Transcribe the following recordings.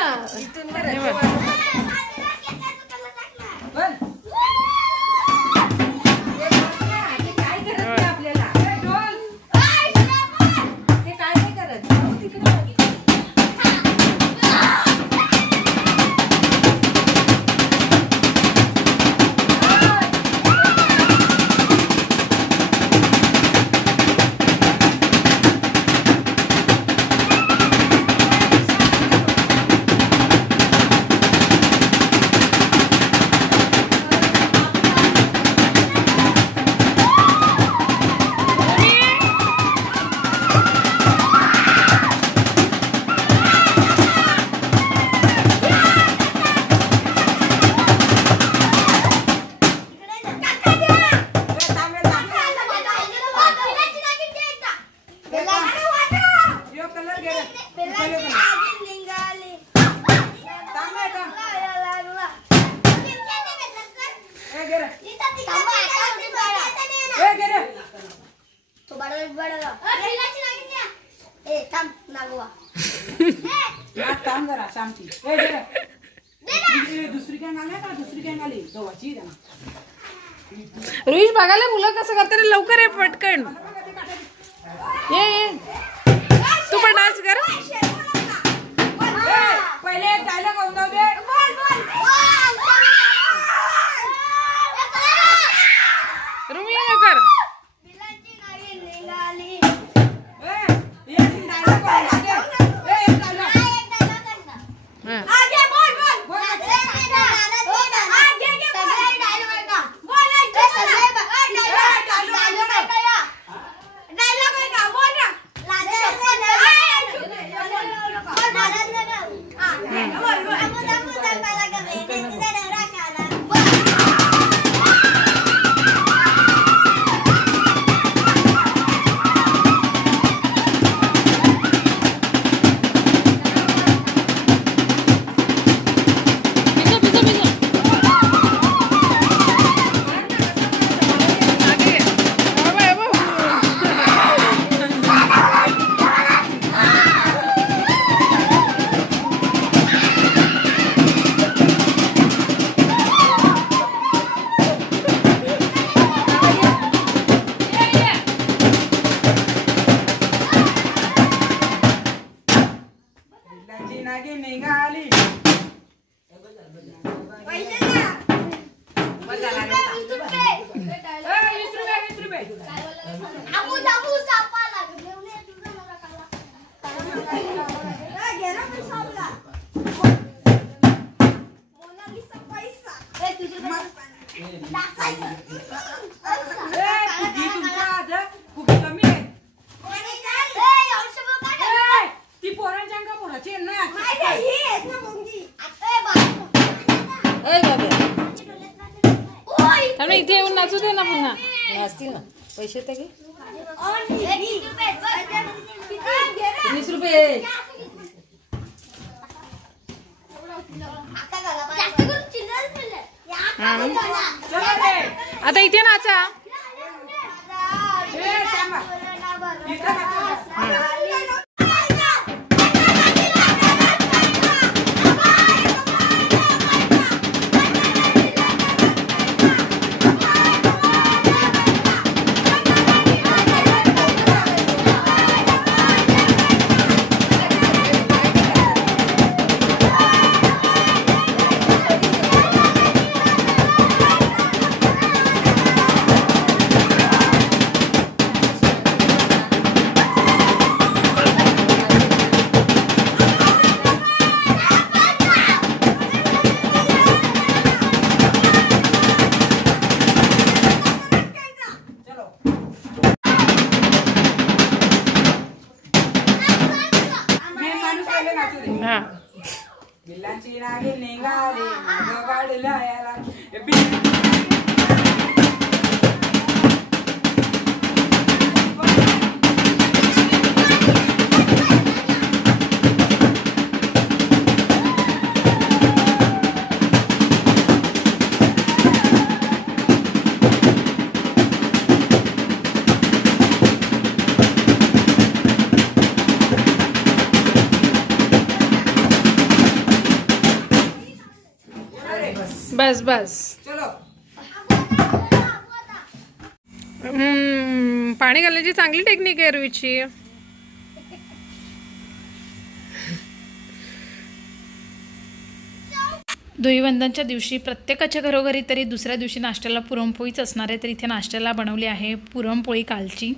ना रुईश बघायला मुलं कसं करते रे लवकर ये पटकन ये तू पण डान्स कर पहिले डायलॉग होऊन जाऊ दे रुमी कर इथे येऊन नाचू दे ना पुन्हा नाचतील ना पैसे तर घे 20 रुपये आता इथे नाचा बस बस. चलो. पाणी घालण्याची चांगली टेक्निक आहे रुईची. धुळीवंदनच्या दिवशी प्रत्येकाच्या घरोघरी तरी दुसऱ्या दिवशी नाश्त्याला पुरणपोळीच असणार आहे. तर इथे नाश्त्याला बनवली आहे पुरणपोळी कालची,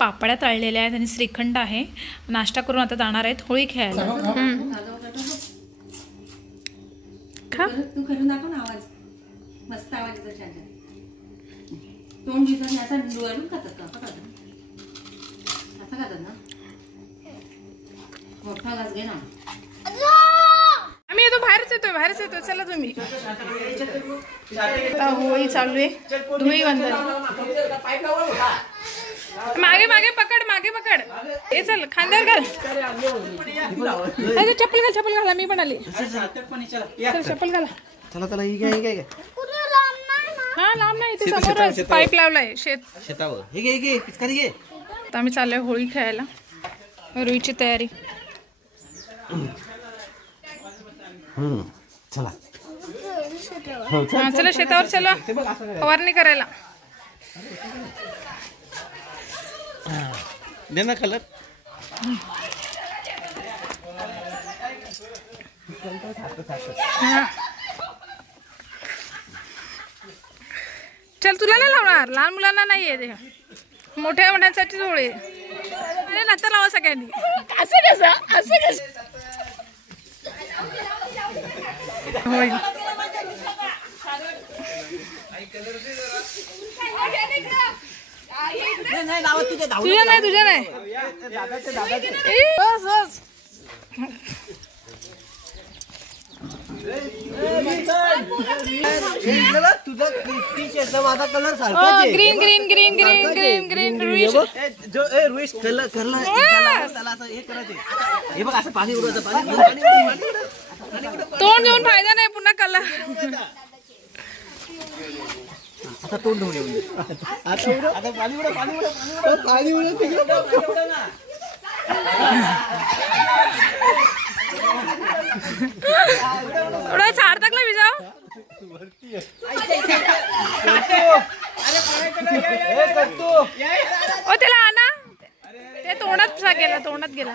पापड्या तळलेल्या आहेत आणि श्रीखंड आहे. नाश्ता करून आता जाणार आहेत होळी खेळायला. खा तू करून दाखव ना आवाज. मस्त आवाज येतो छान. तोंड दिवसांनी असा डोळ्यातून खातात का? असं खातात ना. मोठा घास घे ना. आम्ही येतो, बाहेरच येतो. चला तुम्ही. आता होळी चालू आहे. धुळीवंदन. मागे पकड. हे चल खांद्यावर घाल. चप्पल घाला. मी पण आली. चप्पल घाला. चला ही काय हा लांब नाही, इथे समोरच पाईप लावलाय शेतावर. हे घे पिचकारी घे. आता आम्ही चाललोय होळी खेळायला. रुईची तयारी. चला चला शेतावर चला फवारणी करायला. दे ना कलर. चल तुला नाही लावणार, लहान मुलांना नाहीये ते, मोठ्या होण्यासाठी होळी. नंतर लावा सगळ्यांनी. असं होय. तुझ्या नाही. माझा कलर सारखा ग्रीन रुईस कलर त्याला असं हे करायचे. हे बघ असं पाणी उडवायचं. पाणी तोंड देऊन फायदा नाही, पुन्हा कलर. आता तोंड धुवून आता पाणी उडव ना. थोडा झाड टाकला विजाव. ओ त्याला आणा. ते तोंडात गेला.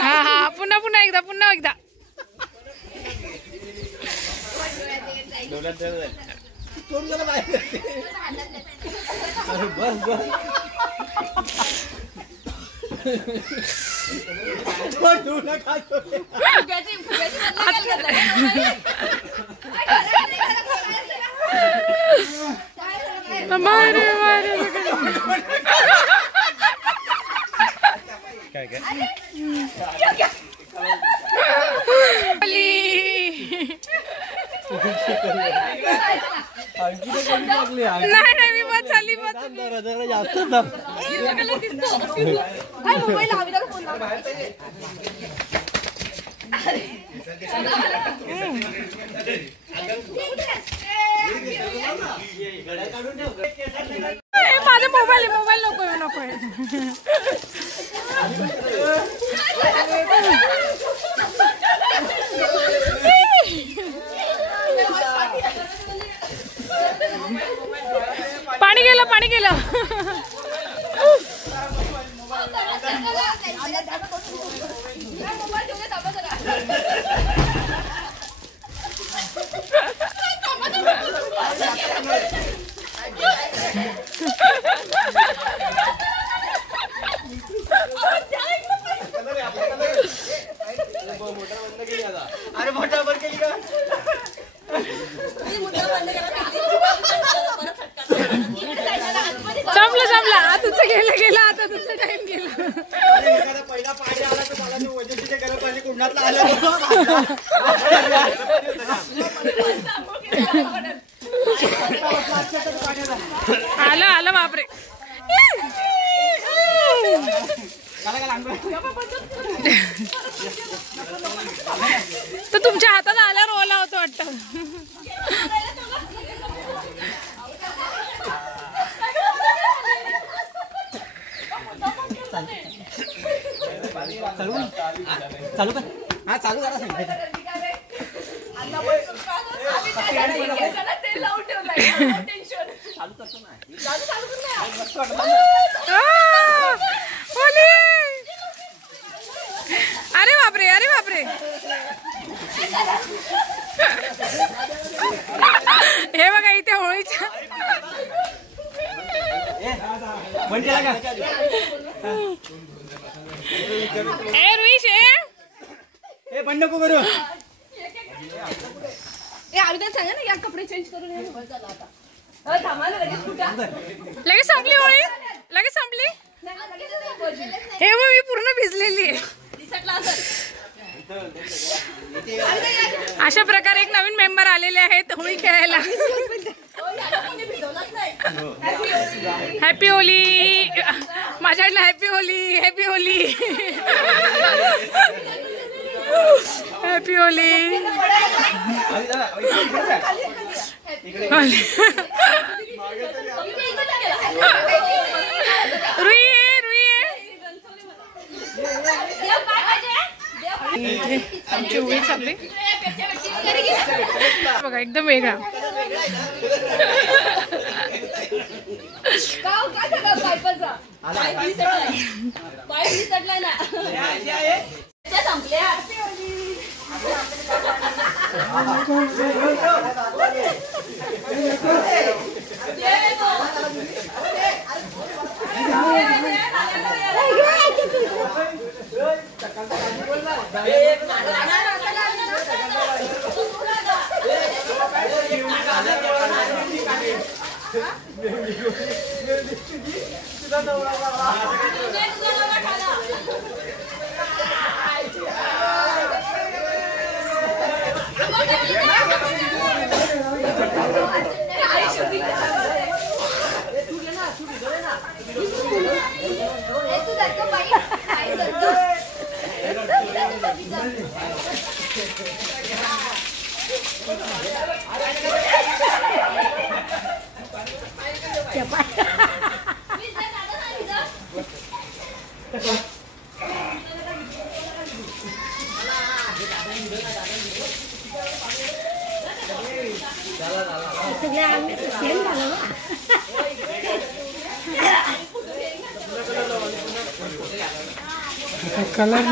हा पुन्हा एकदा. नाही मी बस झाली. माझा मोबाईल नको. पाणी गेलं. अरे मोठा बंद केली का? जमलं आता तुझं टाइम गेला. पहिला पाणी आला तर मला तो वजनचे गरम पाणी कुंडातला आलं. आलं बापरे. तर तुमच्या हातात आल्यावर ओला होतो वाटतं. चालू कर. हा चालू करा सांगायचं. अरे बापरे, अरे बापरे. हे बघा इथे होळीच्या बंद केला का? ए रुईश ए बंद नको करू. सांगा ना या कपडे चेंज करून लगेच संपली होळी, लगेच संपली. हे बघ मी पूर्ण भिजलेली आहे. अशा प्रकारे एक नवीन मेंबर आलेले आहेत होळी खेळायला. हॅपी होली माझ्याकडला. Happy Holi, happy Holi, happy Holi. रुई आहे, रुई आहे. आमची होळी चालली बघा एकदम वेगळा. कलर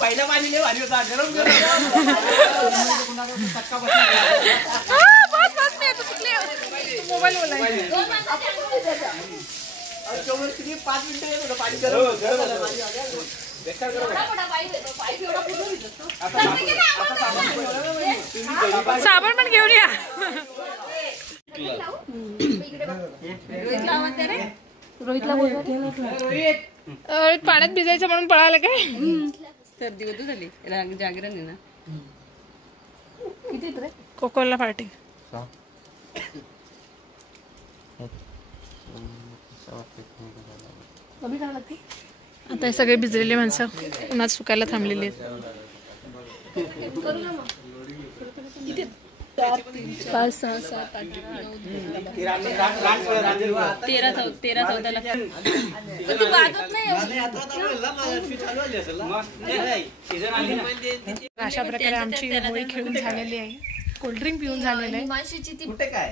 पहिला पाणी लय भारी होता. गरम गरम मोबाईल बोलाय. 5 मिनिटं येत होतं पाणी. गरम साबण पण घेऊन या. रोहितला बोल. पाण्यात भिजायचं म्हणून पळालं काय. सर्दी होती झाली जागरण आहे ना. किती रे कोकोला पार्टी. आता हे सगळे भिजलेले माणसं उन्हात सुकायला थांबलेले आहेत. 5, 6, 7, 8, 13-14 अशा प्रकारे आमची होळी खेळून झालेली आहे. कोल्ड्रिंक पिऊन झालेलं आहे. कुठे काय?